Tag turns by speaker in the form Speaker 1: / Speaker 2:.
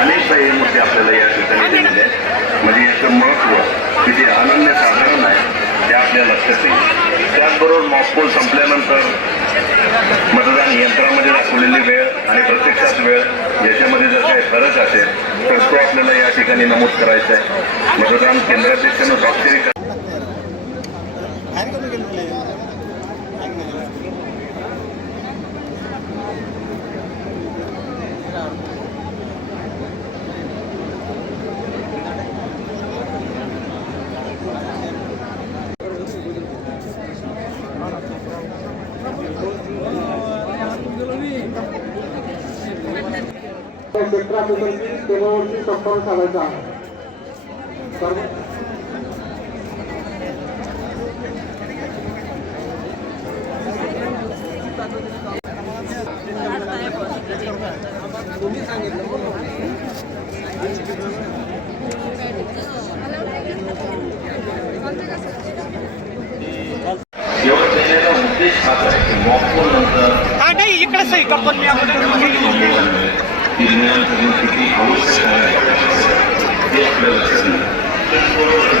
Speaker 1: अनेक काही मुद्दे आपल्याला या ठिकाणी दिलेले आहेत. म्हणजे याचं महत्त्व की जे अनन्य साधारण आहे ते आपल्या लक्षात येईल. त्याचबरोबर मॉकपोल संपल्यानंतर मतदान यंत्रामध्ये दाखवलेली वेळ आणि प्रत्यक्षात वेळ याच्यामध्ये जर काही फरक असेल तर तो आपल्याला या ठिकाणी नमूद करायचा आहे. मतदान केंद्राध्यक्षांना स्वाक्षरी
Speaker 2: सेक्टर ऑफिसरची संपर्क साधायचा आहे
Speaker 1: हा नाही इकडे सही का पण मी अगोदर ती निर्णय करणे किती आवश्यक आहे हे आपल्या लक्षात येईल. त्याचबरोबर विविध